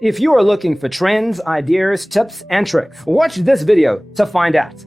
If you are looking for trends, ideas, tips, and tricks, watch this video to find out.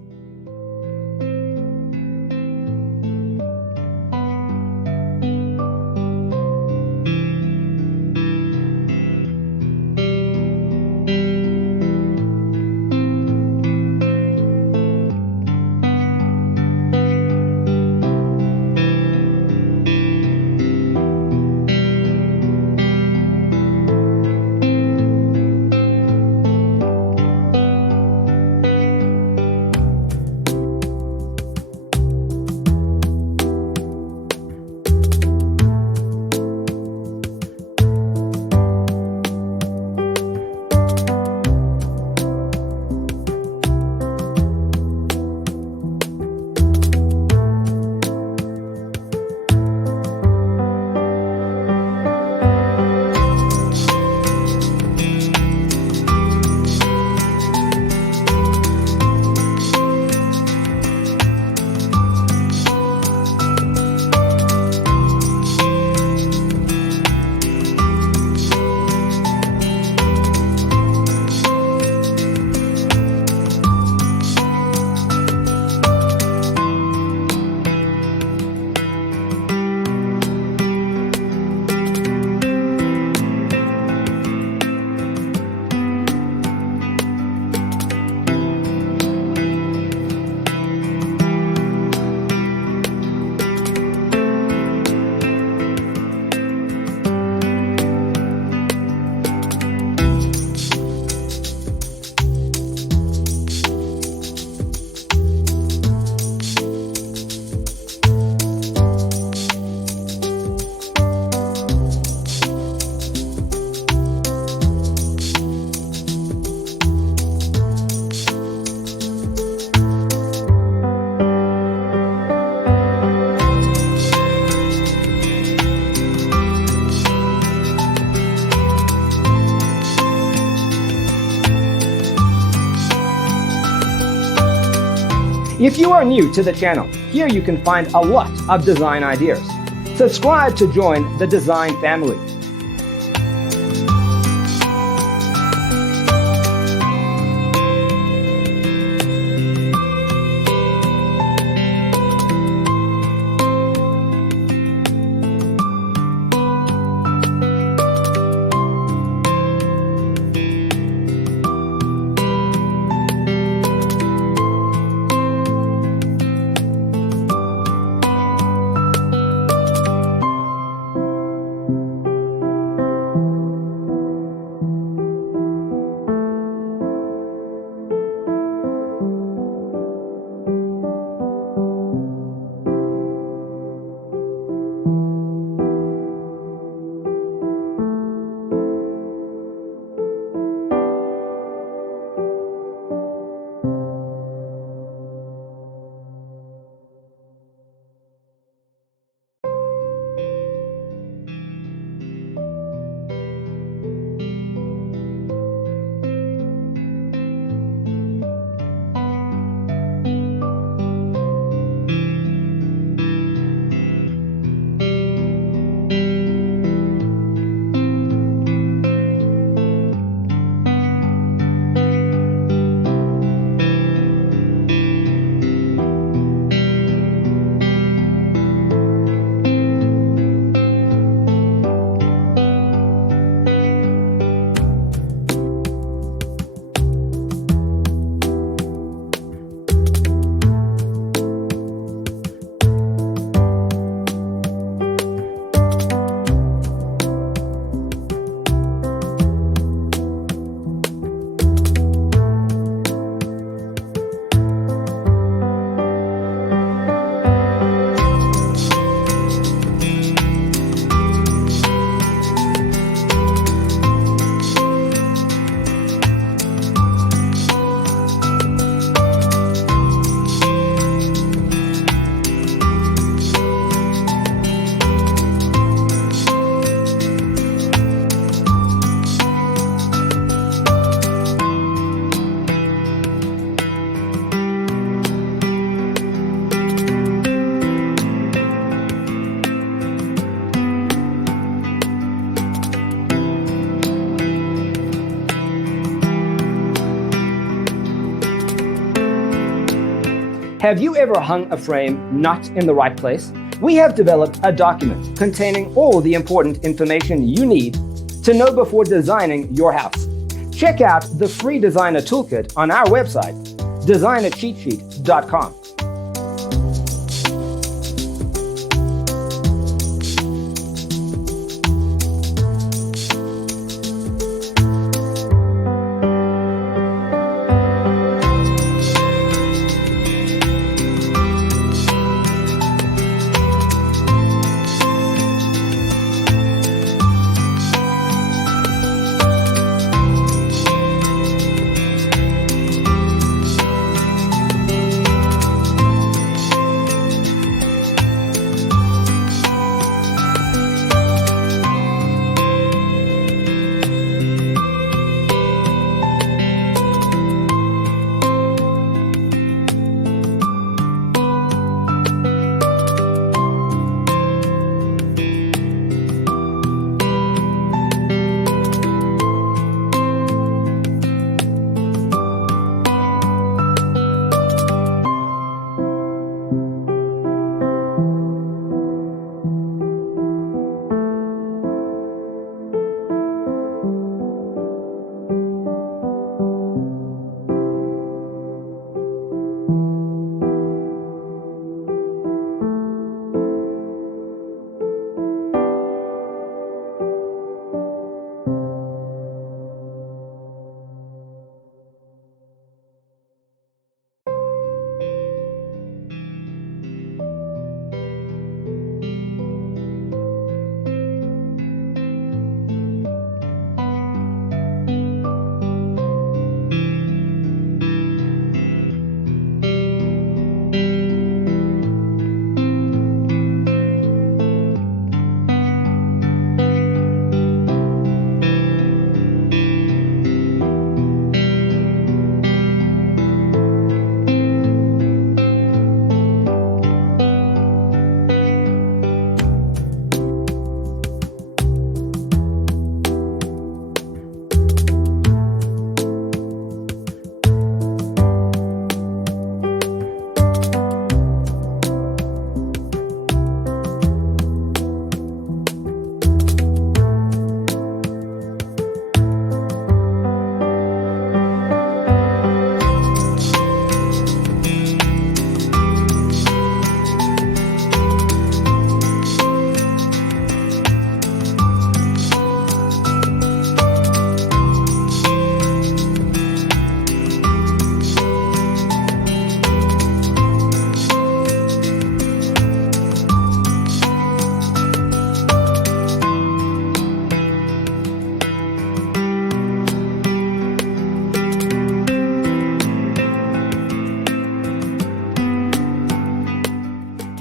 If you are new to the channel, here you can find a lot of design ideas. Subscribe to join the design family. Have you ever hung a frame not in the right place? We have developed a document containing all the important information you need to know before designing your house. Check out the free designer toolkit on our website, designercheatsheet.com.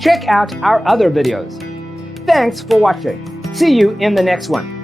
Check out our other videos. Thanks for watching. See you in the next one.